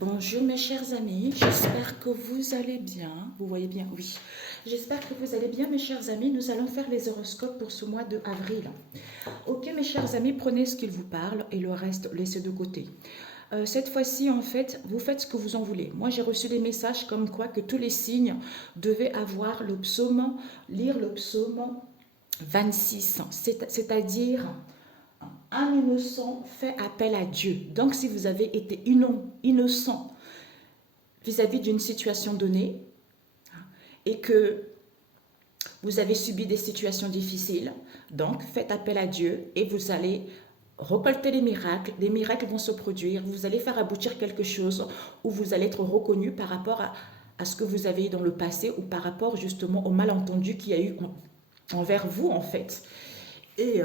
Bonjour mes chers amis, j'espère que vous allez bien. Vous voyez bien, oui. J'espère que vous allez bien mes chers amis. Nous allons faire les horoscopes pour ce mois de avril. Ok mes chers amis, prenez ce qu'il vous parle et le reste laissez de côté. Cette fois-ci en fait, vous faites ce que vous en voulez. Moi j'ai reçu des messages comme quoi que tous les signes devaient avoir le psaume, lire le psaume 26, c'est-à-dire un innocent fait appel à Dieu. Donc si vous avez été innocent vis-à-vis d'une situation donnée et que vous avez subi des situations difficiles, donc faites appel à Dieu et vous allez récolter des miracles vont se produire, vous allez faire aboutir quelque chose où vous allez être reconnu par rapport à ce que vous avez eu dans le passé ou par rapport justement au malentendu qu'il y a eu envers vous en fait. Et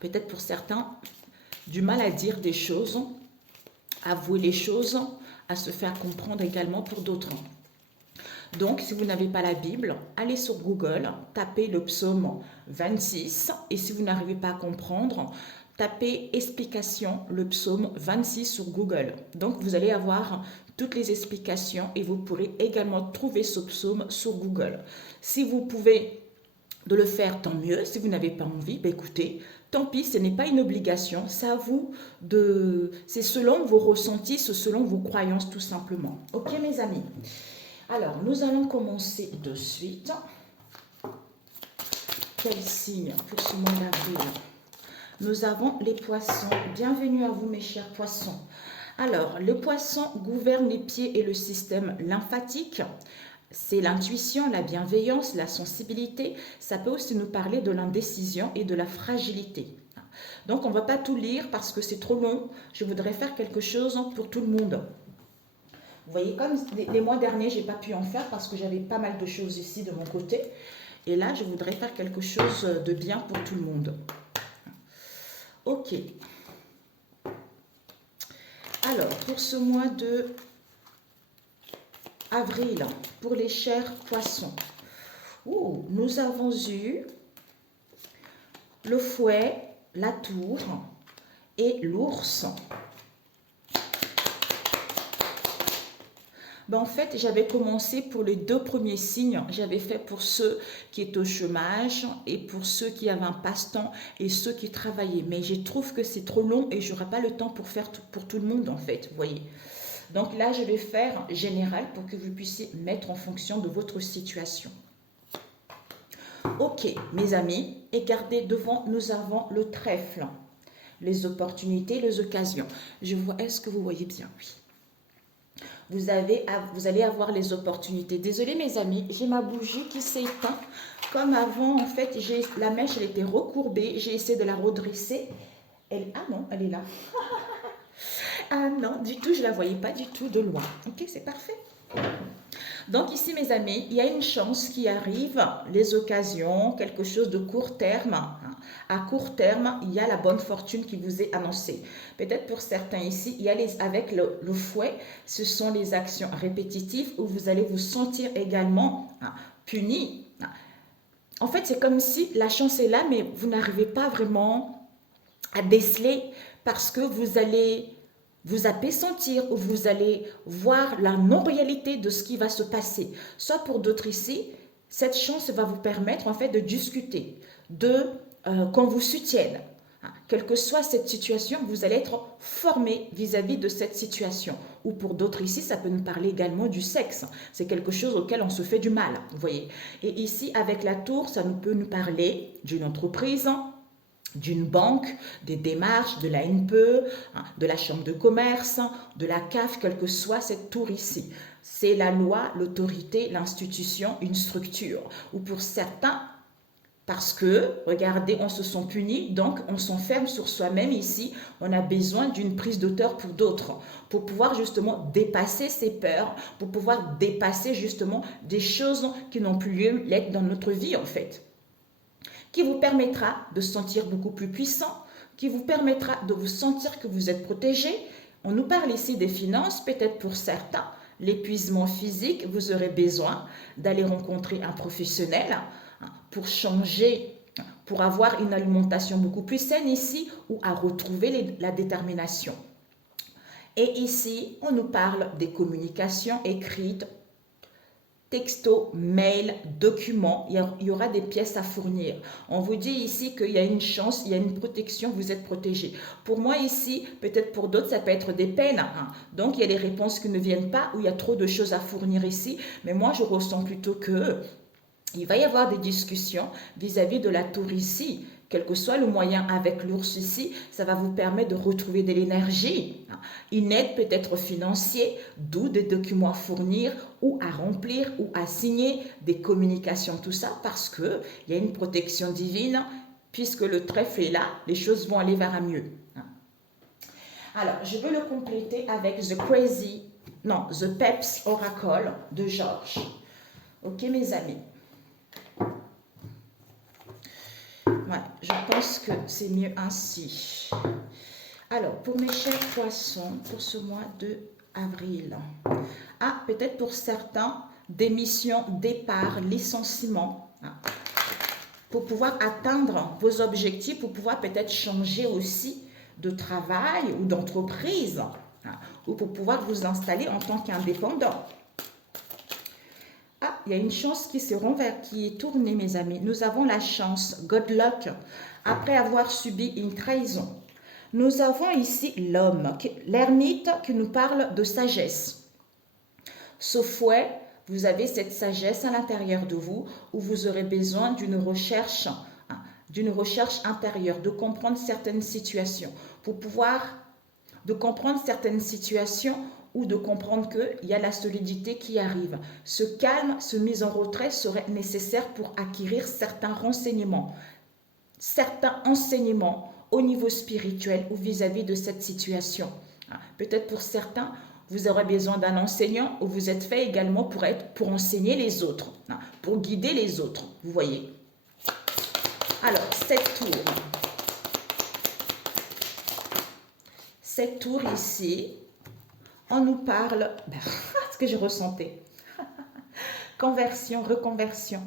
peut-être pour certains, du mal à dire des choses, avouer les choses, à se faire comprendre également pour d'autres. Donc, si vous n'avez pas la Bible, allez sur Google, tapez le psaume 26 et si vous n'arrivez pas à comprendre, tapez explication le psaume 26 sur Google. Donc, vous allez avoir toutes les explications et vous pourrez également trouver ce psaume sur Google. Si vous pouvez de le faire, tant mieux. Si vous n'avez pas envie, ben écoutez, tant pis, ce n'est pas une obligation. C'est à vous de... C'est selon vos ressentis, c'est selon vos croyances tout simplement. Ok mes amis? Alors, nous allons commencer de suite. Quel signe pour ce mois d'avril? Nous avons les poissons. Bienvenue à vous mes chers poissons. Alors, le poisson gouverne les pieds et le système lymphatique. C'est l'intuition, la bienveillance, la sensibilité. Ça peut aussi nous parler de l'indécision et de la fragilité. Donc, on ne va pas tout lire parce que c'est trop long. Je voudrais faire quelque chose pour tout le monde. Vous voyez, comme les mois derniers, je n'ai pas pu en faire parce que j'avais pas mal de choses ici de mon côté. Et là, je voudrais faire quelque chose de bien pour tout le monde. Ok. Alors, pour ce mois de avril, pour les chers poissons, nous avons eu le fouet, la tour et l'ours. Ben en fait, j'avais commencé pour les deux premiers signes. J'avais fait pour ceux qui étaient au chômage et pour ceux qui avaient un passe-temps et ceux qui travaillaient. Mais je trouve que c'est trop long et je n'aurai pas le temps pour faire pour tout le monde en fait, vous voyez. Donc là, je vais faire général pour que vous puissiez mettre en fonction de votre situation. Ok, mes amis, et gardez devant, nous avons le trèfle. Les opportunités, les occasions. Je vois, est-ce que vous voyez bien? Oui. Vous allez avoir les opportunités. Désolée mes amis, j'ai ma bougie qui s'est éteinte. Comme avant, en fait, la mèche, elle était recourbée. J'ai essayé de la redresser. Ah non, elle est là. Ah non, du tout, je ne la voyais pas du tout de loin. Ok, c'est parfait. Donc ici, mes amis, il y a une chance qui arrive, les occasions, quelque chose de court terme. À court terme, il y a la bonne fortune qui vous est annoncée. Peut-être pour certains ici, il y a avec le fouet, ce sont les actions répétitives où vous allez vous sentir également puni. En fait, c'est comme si la chance est là, mais vous n'arrivez pas vraiment à déceler parce que vous allez vous sentir ou vous allez voir la non-réalité de ce qui va se passer. Soit pour d'autres ici, cette chance va vous permettre en fait de discuter, qu'on vous soutienne. Quelle que soit cette situation, vous allez être formé vis-à-vis de cette situation. Ou pour d'autres ici, ça peut nous parler également du sexe. C'est quelque chose auquel on se fait du mal, vous voyez. Et ici, avec la tour, ça peut nous parler d'une entreprise, d'une banque, des démarches, de la NPE, de la chambre de commerce, de la CAF, quelle que soit cette tour ici. C'est la loi, l'autorité, l'institution, une structure. Ou pour certains, parce que, regardez, on se sent puni, donc on s'enferme sur soi-même ici. On a besoin d'une prise d'auteur pour d'autres, pour pouvoir justement dépasser ses peurs, pour pouvoir dépasser justement des choses qui n'ont plus lieu d'être dans notre vie en fait, qui vous permettra de se sentir beaucoup plus puissant, qui vous permettra de vous sentir que vous êtes protégé. On nous parle ici des finances, peut-être pour certains, l'épuisement physique, vous aurez besoin d'aller rencontrer un professionnel pour changer, pour avoir une alimentation beaucoup plus saine ici ou à retrouver la détermination. Et ici, on nous parle des communications écrites, texto, mail, documents, il y aura des pièces à fournir. On vous dit ici qu'il y a une chance, il y a une protection, vous êtes protégé. Pour moi ici, peut-être pour d'autres, ça peut être des peines. Hein. Donc, il y a des réponses qui ne viennent pas, ou il y a trop de choses à fournir ici. Mais moi, je ressens plutôt que il va y avoir des discussions vis-à-vis de la tour ici. Quel que soit le moyen avec l'ours ici, ça va vous permettre de retrouver de l'énergie. Une aide peut être financière, d'où des documents à fournir ou à remplir ou à signer, des communications, tout ça, parce qu'il y a une protection divine. Puisque le trèfle est là, les choses vont aller vers un mieux. Alors, je veux le compléter avec The Peps Oracle de Georges. Ok, mes amis. Ouais, je pense que c'est mieux ainsi. Alors, pour mes chers poissons, pour ce mois de avril. Ah, peut-être pour certains, démission, départ, licenciement. Pour pouvoir atteindre vos objectifs, pour pouvoir peut-être changer aussi de travail ou d'entreprise. Ou pour pouvoir vous installer en tant qu'indépendant. Ah, il y a une chance qui est tournée, mes amis. Nous avons la chance, good luck, après avoir subi une trahison. Nous avons ici l'homme, l'ermite qui nous parle de sagesse. Ce fouet, vous avez cette sagesse à l'intérieur de vous où vous aurez besoin d'une recherche intérieure, de comprendre certaines situations. Pour pouvoir de comprendre certaines situations ou de comprendre qu'il y a la solidité qui arrive. Ce calme, ce mise en retrait serait nécessaire pour acquérir certains renseignements, certains enseignements au niveau spirituel ou vis-à-vis de cette situation. Peut-être pour certains, vous aurez besoin d'un enseignant ou vous êtes fait également pour enseigner les autres, pour guider les autres, vous voyez. Alors, cette tour ici, on nous parle, ce que je ressentais, conversion, reconversion.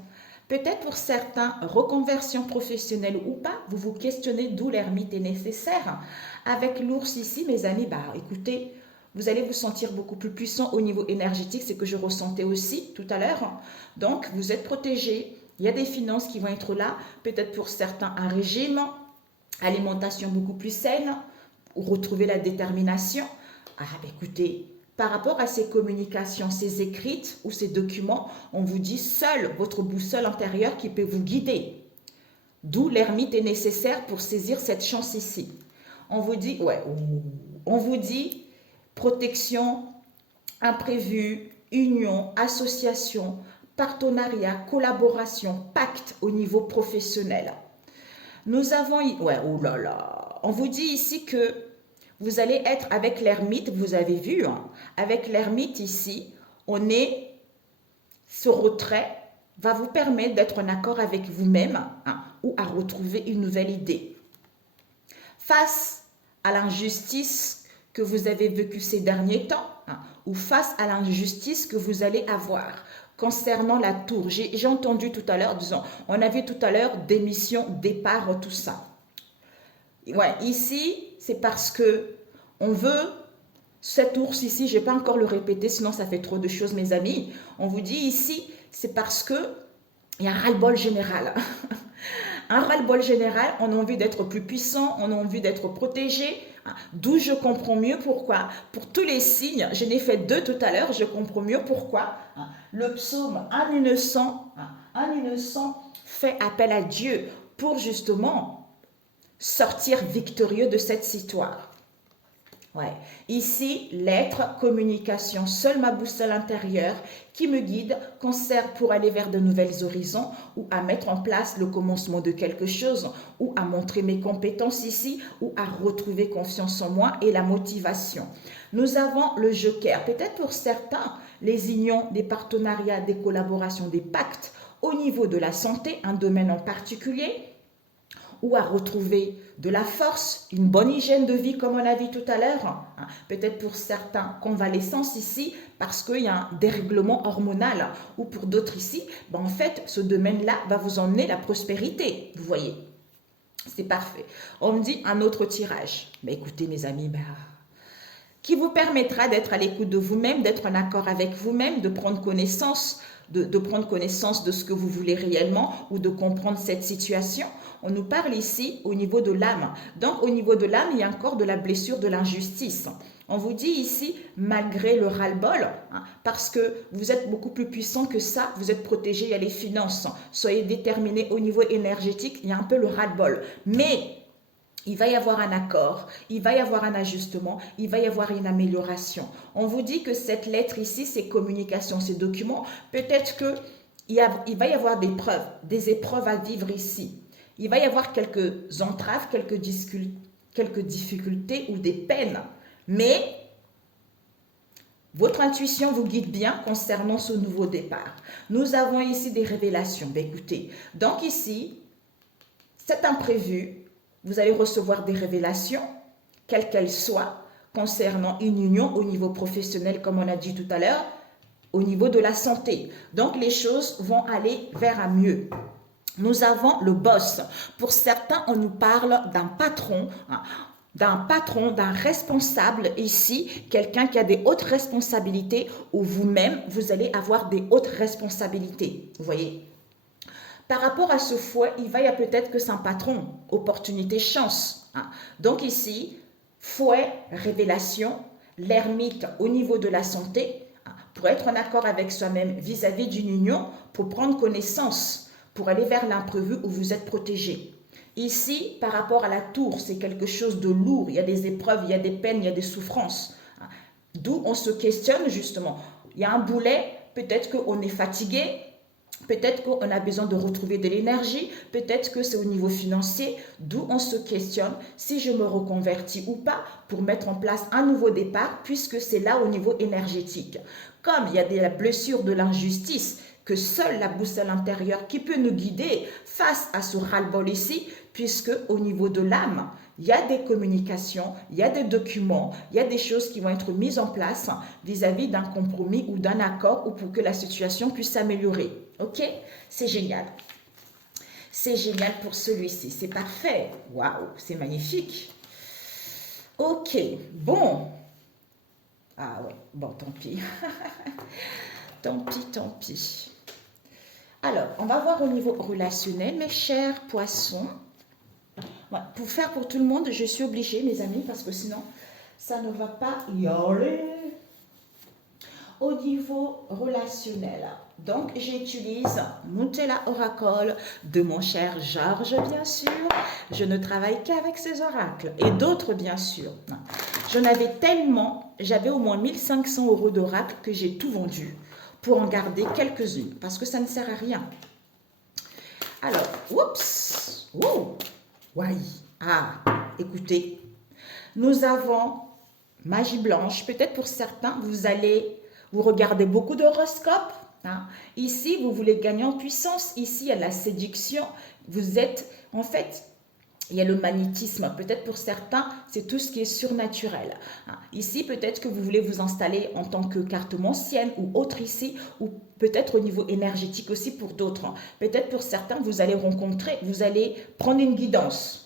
Peut-être pour certains, reconversion professionnelle ou pas, vous vous questionnez d'où l'ermite est nécessaire. Avec l'ours ici, mes amis, écoutez, vous allez vous sentir beaucoup plus puissant au niveau énergétique, c'est ce que je ressentais aussi tout à l'heure. Donc, vous êtes protégé, il y a des finances qui vont être là, peut-être pour certains un régime, alimentation beaucoup plus saine, ou retrouver la détermination. Écoutez, par rapport à ces communications, ces écrites ou ces documents, on vous dit seul votre boussole intérieure qui peut vous guider. D'où l'ermite est nécessaire pour saisir cette chance ici. On vous dit, protection, imprévu, union, association, partenariat, collaboration, pacte au niveau professionnel. Nous avons, on vous dit ici que vous allez être avec l'ermite, vous avez vu, avec l'ermite ici, ce retrait va vous permettre d'être en accord avec vous-même ou à retrouver une nouvelle idée. Face à l'injustice que vous avez vécue ces derniers temps ou face à l'injustice que vous allez avoir concernant la tour. J'ai entendu tout à l'heure, on a vu tout à l'heure démission, départ, tout ça. Ouais, ici, c'est parce que on veut, cet ours ici, je ne vais pas encore le répéter, sinon ça fait trop de choses, mes amis. On vous dit ici, c'est parce que il y a un ras-le-bol général. Un ras-le-bol général, on a envie d'être plus puissant, on a envie d'être protégé. D'où je comprends mieux pourquoi. Pour tous les signes, je n'ai fait 2 tout à l'heure, je comprends mieux pourquoi. Le psaume 1,900 fait appel à Dieu pour justement sortir victorieux de cette histoire. Ouais. Ici, l'être, communication, seule ma boussole intérieure qui me guide, conserve pour aller vers de nouvelles horizons ou à mettre en place le commencement de quelque chose ou à montrer mes compétences ici ou à retrouver confiance en moi et la motivation. Nous avons le joker, peut-être pour certains, les unions, des partenariats, des collaborations, des pactes au niveau de la santé, un domaine en particulier, ou à retrouver de la force, une bonne hygiène de vie comme on a vu tout à l'heure. Peut-être pour certains, convalescence ici parce qu'il y a un dérèglement hormonal ou pour d'autres ici, en fait, ce domaine-là va vous emmener la prospérité, vous voyez. C'est parfait. On me dit un autre tirage. Mais écoutez mes amis, qui vous permettra d'être à l'écoute de vous-même, d'être en accord avec vous-même, de prendre connaissance, de prendre connaissance de ce que vous voulez réellement ou de comprendre cette situation. On nous parle ici au niveau de l'âme. Donc, au niveau de l'âme, il y a encore de la blessure de l'injustice. On vous dit ici, malgré le ras-le-bol, parce que vous êtes beaucoup plus puissant que ça, vous êtes protégé, il y a les finances. Soyez déterminé au niveau énergétique, il y a un peu le ras-le-bol. Mais il va y avoir un accord, il va y avoir un ajustement, il va y avoir une amélioration. On vous dit que cette lettre ici, ces communications, ces documents, peut-être qu'il va y avoir des épreuves à vivre ici. Il va y avoir quelques entraves, quelques difficultés ou des peines. Mais votre intuition vous guide bien concernant ce nouveau départ. Nous avons ici des révélations. Ben écoutez, donc ici, c'est imprévu. Vous allez recevoir des révélations, quelles qu'elles soient, concernant une union au niveau professionnel, comme on a dit tout à l'heure, au niveau de la santé. Donc, les choses vont aller vers un mieux. Nous avons le boss. Pour certains, on nous parle d'un patron, d'un responsable ici, quelqu'un qui a des hautes responsabilités, ou vous-même, vous allez avoir des hautes responsabilités. Vous voyez ? Par rapport à ce fouet, il va y a peut-être que c'est un patron, opportunité, chance. Donc ici, fouet, révélation, l'ermite au niveau de la santé, pour être en accord avec soi-même vis-à-vis d'une union, pour prendre connaissance, pour aller vers l'imprévu où vous êtes protégé. Ici, par rapport à la tour, c'est quelque chose de lourd, il y a des épreuves, il y a des peines, il y a des souffrances. D'où on se questionne justement. Il y a un boulet, peut-être qu'on est fatigué, peut-être qu'on a besoin de retrouver de l'énergie, peut-être que c'est au niveau financier, d'où on se questionne si je me reconvertis ou pas pour mettre en place un nouveau départ, puisque c'est là au niveau énergétique. Comme il y a des blessures de l'injustice, que seule la boussole intérieure qui peut nous guider face à ce ras-le-bol ici, puisque au niveau de l'âme, il y a des communications, il y a des documents, il y a des choses qui vont être mises en place vis-à-vis d'un compromis ou d'un accord ou pour que la situation puisse s'améliorer. Ok? C'est génial. C'est génial pour celui-ci. C'est parfait. Waouh, c'est magnifique. Ok, bon. Ah ouais, bon, tant pis. Tant pis, tant pis. Alors, on va voir au niveau relationnel, mes chers poissons. Pour faire pour tout le monde, je suis obligée, mes amis, parce que sinon, ça ne va pas y aller. Au niveau relationnel, donc j'utilise Montella Oracle de mon cher Georges, bien sûr. Je ne travaille qu'avec ces oracles et d'autres, bien sûr. J'en avais tellement, j'avais au moins 1500 € d'oracles que j'ai tout vendu pour en garder quelques-unes, parce que ça ne sert à rien. Alors, oups, wow, ouais, écoutez, nous avons magie blanche. Peut-être pour certains, vous regardez beaucoup d'horoscopes. Ici, vous voulez gagner en puissance. Ici, il y a la séduction. Vous êtes, en fait, il y a le magnétisme. Peut-être pour certains, c'est tout ce qui est surnaturel. Ici, peut-être que vous voulez vous installer en tant que cartomancienne ou autre ici, ou peut-être au niveau énergétique aussi pour d'autres. Peut-être pour certains, vous allez rencontrer, vous allez prendre une guidance.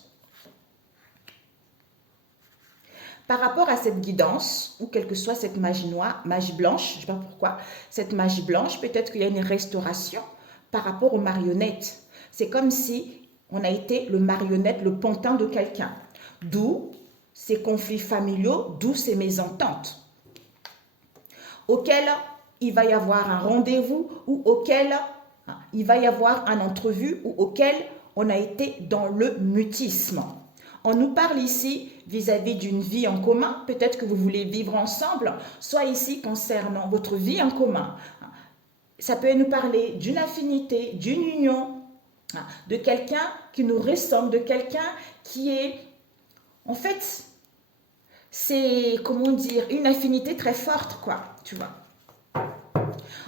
Par rapport à cette guidance, ou quelle que soit cette magie noire, magie blanche, je ne sais pas pourquoi, cette magie blanche, peut-être qu'il y a une restauration par rapport aux marionnettes. C'est comme si on a été le marionnette, le pantin de quelqu'un. D'où ces conflits familiaux, d'où ces mésententes, auxquels il va y avoir un rendez-vous ou auquel il va y avoir un entrevue ou auquel on a été dans le mutisme. On nous parle ici vis-à-vis d'une vie en commun. Peut-être que vous voulez vivre ensemble, soit ici concernant votre vie en commun. Ça peut nous parler d'une affinité, d'une union, de quelqu'un qui nous ressemble, de quelqu'un qui est, en fait, c'est, comment dire, une affinité très forte, quoi, tu vois.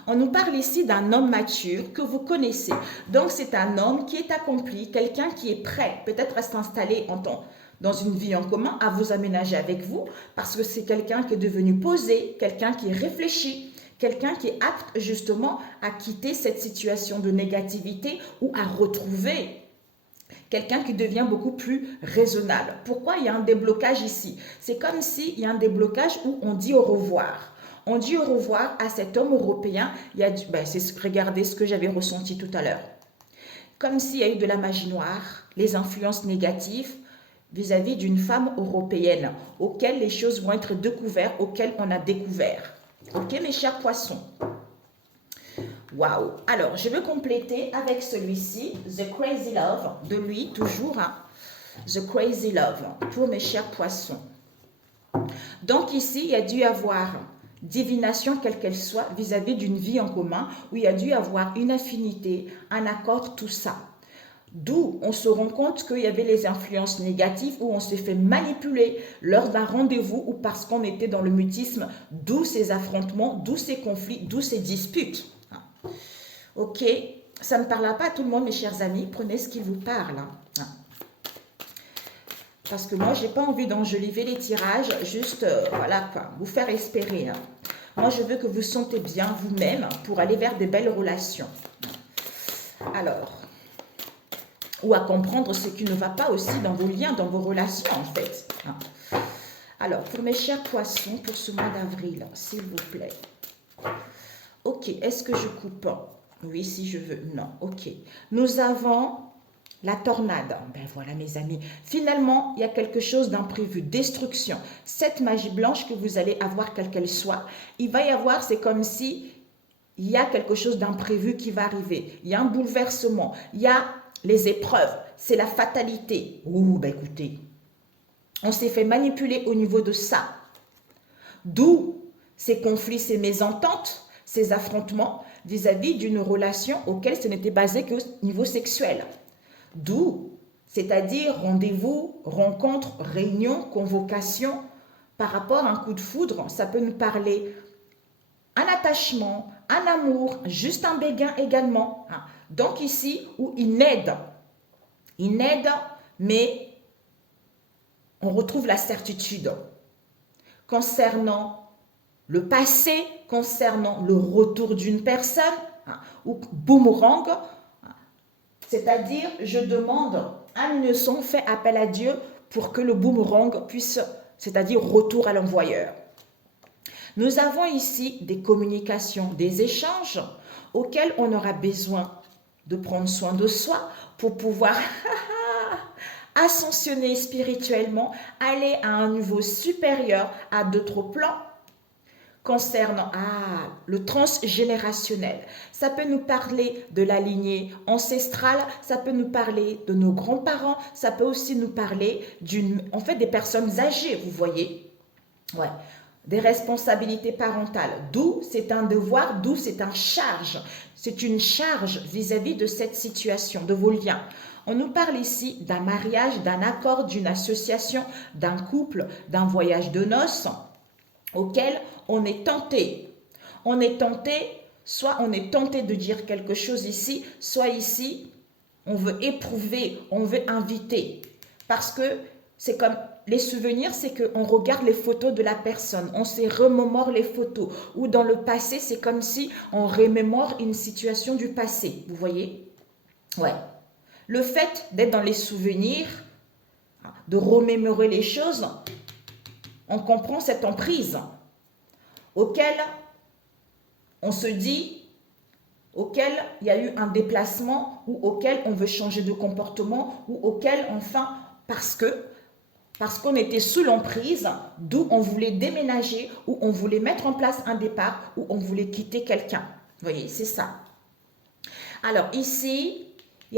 On nous parle ici d'un homme mature que vous connaissez. Donc, c'est un homme qui est accompli, quelqu'un qui est prêt, peut-être à s'installer dans une vie en commun, à vous aménager avec vous, parce que c'est quelqu'un qui est devenu posé, quelqu'un qui est réfléchi, quelqu'un qui est apte justement à quitter cette situation de négativité ou à retrouver Quelqu'un qui devient beaucoup plus raisonnable. Pourquoi il y a un déblocage ici? C'est comme s'il y a un déblocage où on dit au revoir. On dit au revoir à cet homme européen. Regardez ce que j'avais ressenti tout à l'heure. Comme s'il y a eu de la magie noire, les influences négatives vis-à-vis d'une femme européenne, auxquelles les choses vont être découvertes, auxquelles on a découvert. Ok, mes chers poissons? Waouh! Alors, je vais compléter avec celui-ci, The Crazy Love, de lui, toujours, hein? The Crazy Love, pour mes chers poissons. Donc ici, il y a dû y avoir divination, quelle qu'elle soit, vis-à-vis d'une vie en commun, où il y a dû y avoir une affinité, un accord, tout ça. D'où on se rend compte qu'il y avait les influences négatives, où on s'est fait manipuler lors d'un rendez-vous, ou parce qu'on était dans le mutisme, d'où ces affrontements, d'où ces conflits, d'où ces disputes. Ok, ça ne parlera pas à tout le monde, mes chers amis. Prenez ce qui vous parle. Parce que moi, je n'ai pas envie d'enjoliver les tirages, juste, voilà, quoi, vous faire espérer. Moi, je veux que vous sentez bien vous-même pour aller vers des belles relations. Alors, ou à comprendre ce qui ne va pas aussi dans vos liens, dans vos relations, en fait. Alors, pour mes chers poissons, pour ce mois d'avril, s'il vous plaît. Ok, est-ce que je coupe? Oui, si je veux. Non, ok. Nous avons la tornade. Ben voilà, mes amis. Finalement, il y a quelque chose d'imprévu. Destruction. Cette magie blanche que vous allez avoir, quelle qu'elle soit, il va y avoir, c'est comme si il y a quelque chose d'imprévu qui va arriver. Il y a un bouleversement. Il y a les épreuves. C'est la fatalité. Ouh, ben écoutez, on s'est fait manipuler au niveau de ça. D'où ces conflits, ces mésententes, ces affrontements vis-à-vis d'une relation auquel ce n'était basé qu'au niveau sexuel. D'où, c'est-à-dire rendez-vous, rencontre, réunion, convocation, par rapport à un coup de foudre, ça peut nous parler un attachement, un amour, juste un béguin également. Donc ici, où il naide, mais on retrouve la certitude concernant le passé, concernant le retour d'une personne, ou boomerang, c'est-à-dire je demande un innocent, fait appel à Dieu pour que le boomerang puisse, c'est-à-dire retour à l'envoyeur. Nous avons ici des communications, des échanges auxquels on aura besoin de prendre soin de soi pour pouvoir ascensionner spirituellement, aller à un niveau supérieur à d'autres plans. Concernant le transgénérationnel, ça peut nous parler de la lignée ancestrale, ça peut nous parler de nos grands-parents, ça peut aussi nous parler des personnes âgées, vous voyez, ouais, des responsabilités parentales, d'où c'est un devoir, d'où c'est un charge, c'est une charge vis-à-vis de cette situation, de vos liens. On nous parle ici d'un mariage, d'un accord, d'une association, d'un couple, d'un voyage de noces, auquel on est tenté. On est tenté, soit on est tenté de dire quelque chose ici, soit ici, on veut éprouver, on veut inviter. Parce que c'est comme les souvenirs, c'est qu'on regarde les photos de la personne, on se remémore les photos. Ou dans le passé, c'est comme si on remémore une situation du passé. Vous voyez? Ouais. Le fait d'être dans les souvenirs, de remémorer les choses, on comprend cette emprise auquel on se dit, auquel il y a eu un déplacement ou auquel on veut changer de comportement ou auquel, enfin, parce qu'on était sous l'emprise, d'où on voulait déménager, ou on voulait mettre en place un départ, ou on voulait quitter quelqu'un. Vous voyez, c'est ça. Alors ici, il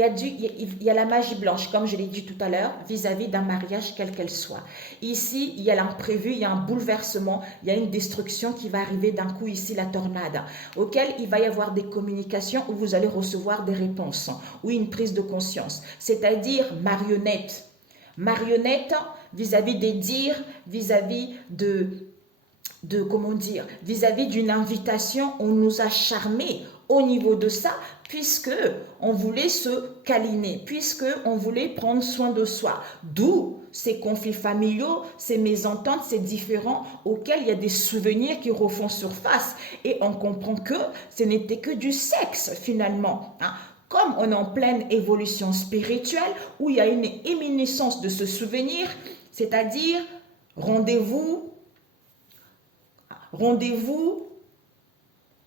y a la magie blanche, comme je l'ai dit tout à l'heure, vis-à-vis d'un mariage quel qu'elle soit. Ici, il y a l'imprévu, il y a un bouleversement, il y a une destruction qui va arriver d'un coup ici, la tornade, auquel il va y avoir des communications où vous allez recevoir des réponses, ou une prise de conscience, c'est-à-dire marionnette. Marionnette vis-à-vis des dires, vis-à-vis comment dire, vis-à-vis d'une invitation, on nous a charmés au niveau de ça, puisque on voulait se câliner, puisque on voulait prendre soin de soi. D'où ces conflits familiaux, ces mésententes, ces différends auxquels il y a des souvenirs qui refont surface. Et on comprend que ce n'était que du sexe finalement. Comme on est en pleine évolution spirituelle, où il y a une éminescence de ce souvenir, c'est-à-dire rendez-vous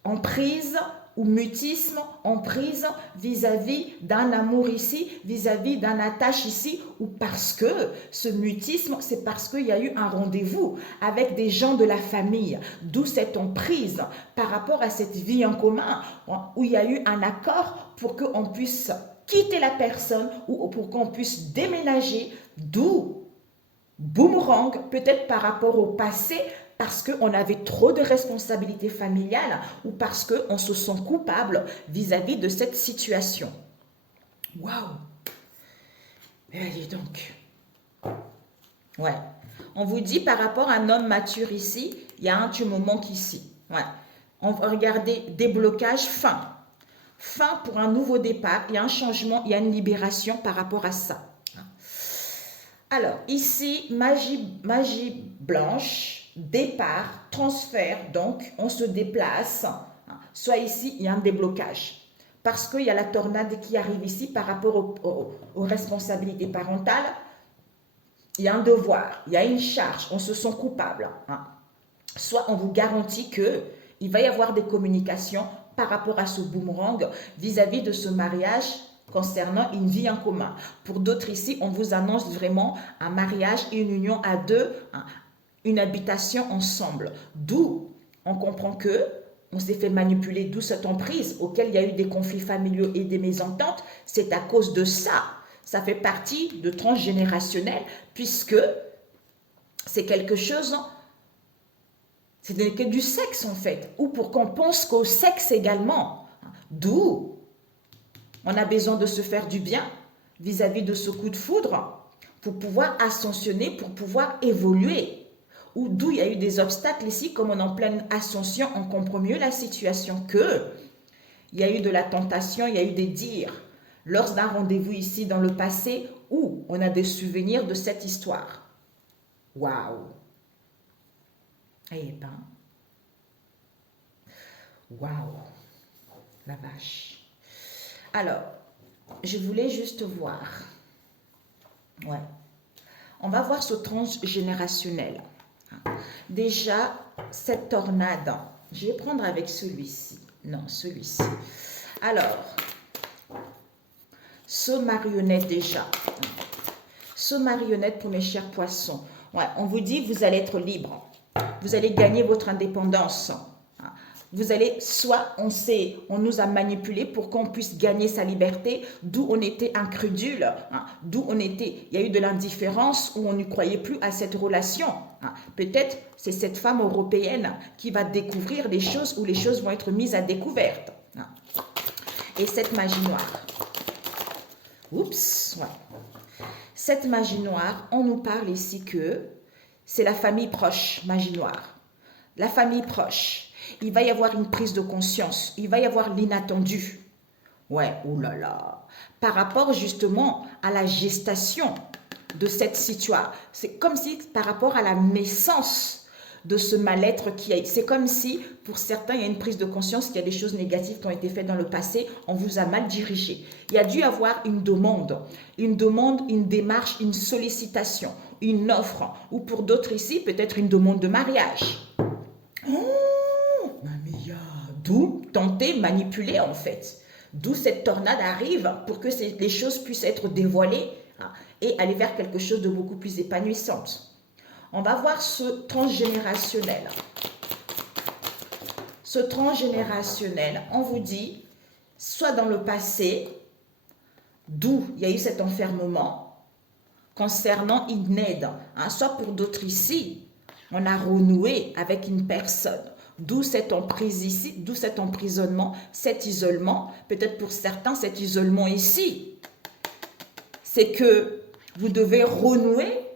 en prise ou mutisme, en prise vis-à-vis d'un amour ici, vis-à-vis d'un attache ici, ou parce que ce mutisme, c'est parce qu'il y a eu un rendez-vous avec des gens de la famille, d'où cette emprise par rapport à cette vie en commun, où il y a eu un accord pour qu'on puisse quitter la personne ou pour qu'on puisse déménager, d'où boomerang, peut-être par rapport au passé, parce qu'on avait trop de responsabilités familiales ou parce qu'on se sent coupable vis-à-vis de cette situation. Waouh! Allez donc. Ouais. On vous dit par rapport à un homme mature ici, il y a un tu me manques ici. Ouais. On va regarder déblocage, fin. Fin pour un nouveau départ, il y a un changement, il y a une libération par rapport à ça. Alors, ici, magie blanche, départ, transfert, donc on se déplace. Soit ici, il y a un déblocage. Parce qu'il y a la tornade qui arrive ici par rapport aux responsabilités parentales. Il y a un devoir, il y a une charge, on se sent coupable. Soit on vous garantit qu'il va y avoir des communications par rapport à ce boomerang vis-à-vis de ce mariage concernant une vie en commun. Pour d'autres ici, on vous annonce vraiment un mariage et une union à deux, une habitation ensemble. D'où on comprend que on s'est fait manipuler, d'où cette emprise auquel il y a eu des conflits familiaux et des mésententes. C'est à cause de ça. Ça fait partie de transgénérationnel puisque c'est quelque chose, c'est que du sexe en fait, ou pour qu'on pense qu'au sexe également. D'où on a besoin de se faire du bien vis-à-vis de ce coup de foudre pour pouvoir ascensionner, pour pouvoir évoluer. Ou d'où il y a eu des obstacles ici, comme on est en pleine ascension, on comprend mieux la situation que il y a eu de la tentation, il y a eu des dires. Lors d'un rendez-vous ici dans le passé où on a des souvenirs de cette histoire. Waouh! Eh ben, waouh! La vache! Alors, je voulais juste voir. Ouais. On va voir ce transgénérationnel. Déjà, cette tornade, je vais prendre avec celui-ci. Non, celui-ci. Alors, ce marionnette déjà. Ce marionnette pour mes chers poissons. Ouais, on vous dit, vous allez être libre. Vous allez gagner votre indépendance. Vous allez, soit on nous a manipulés pour qu'on puisse gagner sa liberté, d'où on était incrédule, d'où il y a eu de l'indifférence, où on ne croyait plus à cette relation. Peut-être c'est cette femme européenne qui va découvrir des choses où les choses vont être mises à découvert. Et cette magie noire. Oups, ouais. Cette magie noire, on nous parle ici que c'est la famille proche, magie noire. La famille proche. Il va y avoir une prise de conscience. Il va y avoir l'inattendu. Ouais, oulala. Par rapport justement à la gestation de cette situation. C'est comme si par rapport à la naissance de ce mal-être qui a... C'est comme si, pour certains, il y a une prise de conscience qu'il y a des choses négatives qui ont été faites dans le passé. On vous a mal dirigé. Il y a dû avoir une demande, une démarche, une sollicitation, une offre. Ou pour d'autres ici, peut-être une demande de mariage. D'où tenter, manipuler en fait. D'où cette tornade arrive pour que les choses puissent être dévoilées et aller vers quelque chose de beaucoup plus épanouissante. On va voir ce transgénérationnel. Ce transgénérationnel, on vous dit, soit dans le passé, d'où il y a eu cet enfermement concernant une aide, soit pour d'autres ici, on a renoué avec une personne. D'où cette emprise ici, d'où cet emprisonnement, cet isolement. Peut-être pour certains, cet isolement ici, c'est que vous devez renouer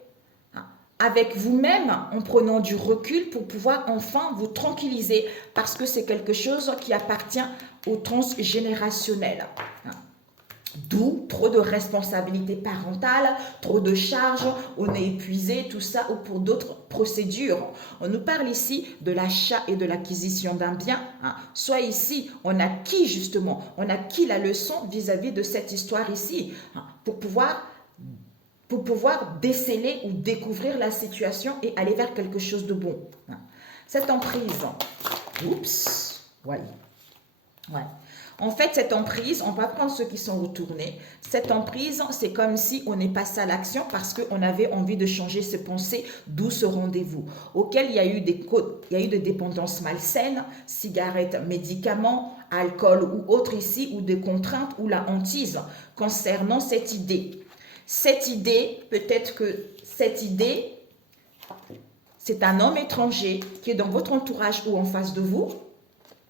avec vous-même en prenant du recul pour pouvoir enfin vous tranquilliser parce que c'est quelque chose qui appartient au transgénérationnel. D'où trop de responsabilités parentales, trop de charges, on est épuisé, tout ça, ou pour d'autres procédures. On nous parle ici de l'achat et de l'acquisition d'un bien. Hein. Soit ici, on acquis justement, on acquis la leçon vis-à-vis de cette histoire ici, hein, pour pouvoir déceler ou découvrir la situation et aller vers quelque chose de bon. Hein. Cette emprise, oups, ouais. En fait, cette emprise, on va prendre ceux qui sont retournés. Cette emprise, c'est comme si on est passé à l'action parce qu'on avait envie de changer ses pensées, d'où ce rendez-vous, auquel il y a eu des dépendances malsaines, cigarettes, médicaments, alcool ou autre ici, ou des contraintes ou la hantise concernant cette idée. Cette idée, peut-être que cette idée, c'est un homme étranger qui est dans votre entourage ou en face de vous,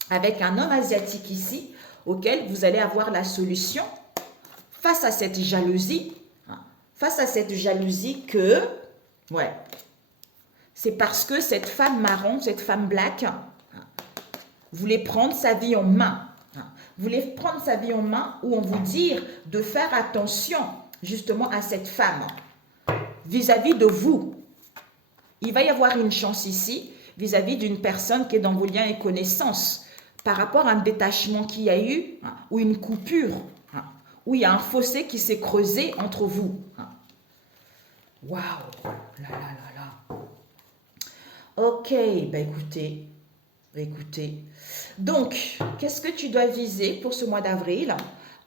avec un homme asiatique ici, auquel vous allez avoir la solution face à cette jalousie. Face à cette jalousie que, ouais, c'est parce que cette femme marron, cette femme black, voulait prendre sa vie en main. Voulait prendre sa vie en main ou on vous dire de faire attention justement à cette femme vis-à-vis de vous. Il va y avoir une chance ici vis-à-vis d'une personne qui est dans vos liens et connaissances par rapport à un détachement qu'il y a eu ou une coupure, où il y a un fossé qui s'est creusé entre vous. Waouh, là là là là. Ok, ben écoutez. Donc, qu'est-ce que tu dois viser pour ce mois d'avril?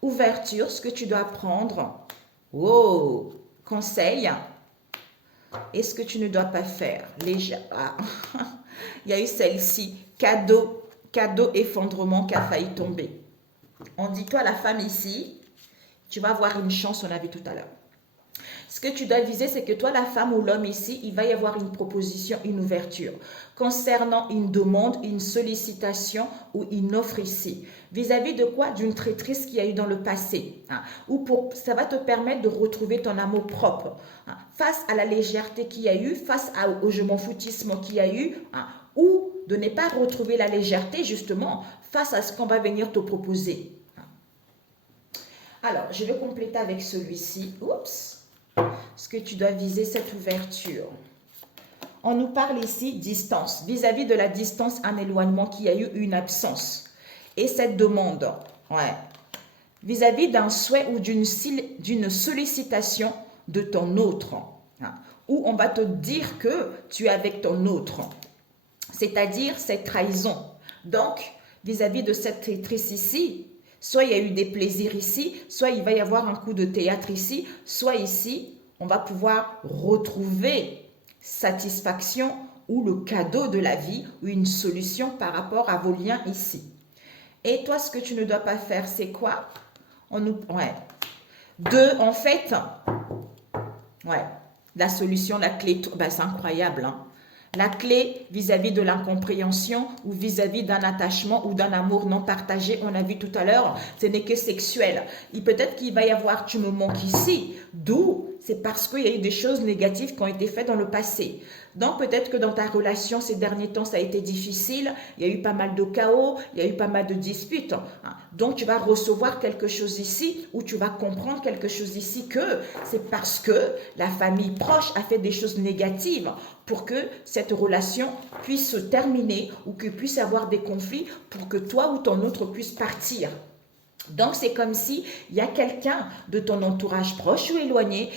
Ouverture, ce que tu dois prendre. Oh, conseil. Et ce que tu ne dois pas faire. Il y a eu celle-ci. Cadeau, effondrement qui a failli tomber. On dit, toi, la femme ici, tu vas avoir une chance, on a vu tout à l'heure. Ce que tu dois viser, c'est que toi, la femme ou l'homme ici, il va y avoir une proposition, une ouverture concernant une demande, une sollicitation ou une offre ici. Vis-à-vis de quoi? D'une traîtrise qu'il y a eu dans le passé. Ça va te permettre de retrouver ton amour propre. Face à la légèreté qu'il y a eu, face au je m'en foutisme qu'il y a eu, ou de ne pas retrouver la légèreté justement face à ce qu'on va venir te proposer. Alors, je vais compléter avec celui-ci. Oups! Ce que tu dois viser, cette ouverture. On nous parle ici distance. Vis-à-vis de la distance, un éloignement qui a eu une absence. Et cette demande, ouais. Vis-à-vis d'un souhait ou d'une sollicitation de ton autre. Où on va te dire que tu es avec ton autre. C'est-à-dire cette trahison. Donc, vis-à-vis de cette traîtrise ici, soit il y a eu des plaisirs ici, soit il va y avoir un coup de théâtre ici, soit ici, on va pouvoir retrouver satisfaction ou le cadeau de la vie ou une solution par rapport à vos liens ici. Et toi, ce que tu ne dois pas faire, c'est quoi? En fait, la solution, la clé, c'est incroyable, hein. La clé vis-à-vis de l'incompréhension ou vis-à-vis d'un attachement ou d'un amour non partagé, on a vu tout à l'heure, ce n'est que sexuel. Peut-être qu'il va y avoir, tu me manques ici, d'où c'est parce qu'il y a eu des choses négatives qui ont été faites dans le passé. Donc peut-être que dans ta relation ces derniers temps, ça a été difficile, il y a eu pas mal de chaos, il y a eu pas mal de disputes. Donc tu vas recevoir quelque chose ici ou tu vas comprendre quelque chose ici que c'est parce que la famille proche a fait des choses négatives pour que cette relation puisse se terminer ou qu'il puisse y avoir des conflits pour que toi ou ton autre puisse partir. Donc, c'est comme si il y a quelqu'un de ton entourage proche ou éloigné.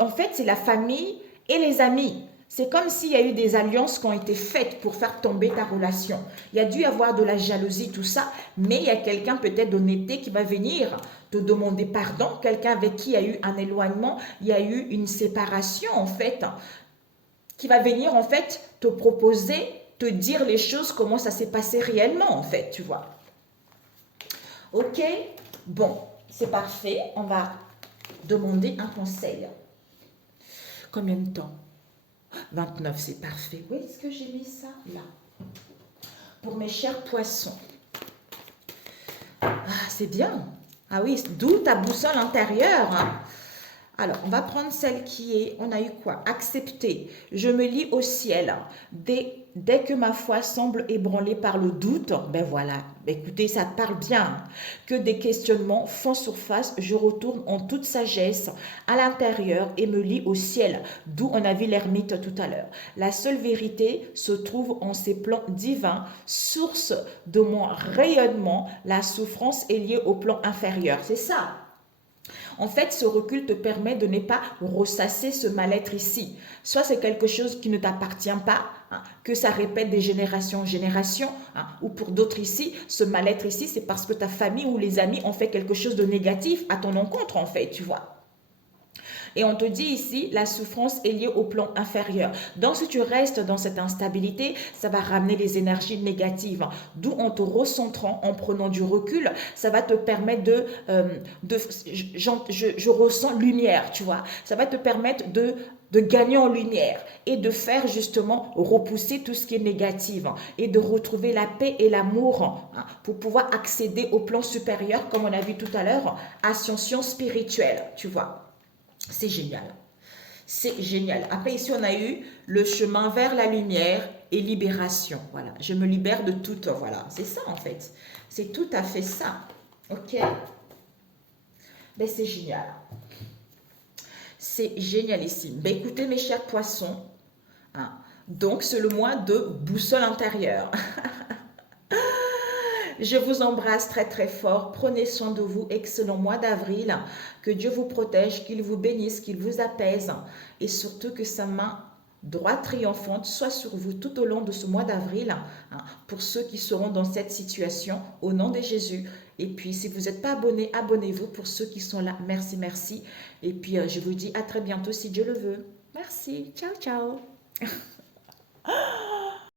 En fait, c'est la famille et les amis. C'est comme s'il y a eu des alliances qui ont été faites pour faire tomber ta relation. Il y a dû y avoir de la jalousie, tout ça, mais il y a quelqu'un peut-être d'honnêteté qui va venir te demander pardon, quelqu'un avec qui il y a eu un éloignement, il y a eu une séparation en fait, qui va venir en fait te proposer, te dire les choses, comment ça s'est passé réellement en fait, tu vois. Ok, bon, c'est parfait. On va demander un conseil. Combien de temps? 29, c'est parfait. Où est-ce que j'ai mis ça? Là. Pour mes chers poissons. Ah, c'est bien. Ah oui, d'où ta boussole intérieure. Alors, on va prendre celle qui est, on a eu quoi? Accepter. Je me lie au ciel. Dès que ma foi semble ébranlée par le doute, ben voilà, ben écoutez, ça parle bien. Que des questionnements font surface, je retourne en toute sagesse à l'intérieur et me lie au ciel, d'où on a vu l'ermite tout à l'heure. La seule vérité se trouve en ces plans divins, source de mon rayonnement. La souffrance est liée au plan inférieur. C'est ça. En fait, ce recul te permet de ne pas ressasser ce mal-être ici. Soit c'est quelque chose qui ne t'appartient pas, hein, que ça répète des générations en générations, hein, ou pour d'autres ici, ce mal-être ici, c'est parce que ta famille ou les amis ont fait quelque chose de négatif à ton encontre, en fait, tu vois. Et on te dit ici, la souffrance est liée au plan inférieur. Donc, si tu restes dans cette instabilité, ça va ramener les énergies négatives. D'où en te recentrant, en prenant du recul, ça va te permettre je ressens lumière, tu vois. Ça va te permettre de gagner en lumière et de faire justement repousser tout ce qui est négatif et de retrouver la paix et l'amour pour pouvoir accéder au plan supérieur, comme on a vu tout à l'heure, ascension spirituelle, tu vois. C'est génial. C'est génial. Après, ici, on a eu le chemin vers la lumière et libération. Voilà. Je me libère de tout. Voilà. C'est ça, en fait. C'est tout à fait ça. OK? Ben, c'est génial. C'est génialissime. Ben, écoutez, mes chers poissons. Hein, donc, c'est le mois de boussole intérieure. Je vous embrasse très très fort. Prenez soin de vous. Excellent mois d'avril. Que Dieu vous protège, qu'il vous bénisse, qu'il vous apaise et surtout que sa main droite triomphante soit sur vous tout au long de ce mois d'avril pour ceux qui seront dans cette situation au nom de Jésus. Et puis si vous n'êtes pas abonné, abonnez-vous pour ceux qui sont là. Merci, merci. Et puis je vous dis à très bientôt si Dieu le veut. Merci. Ciao, ciao.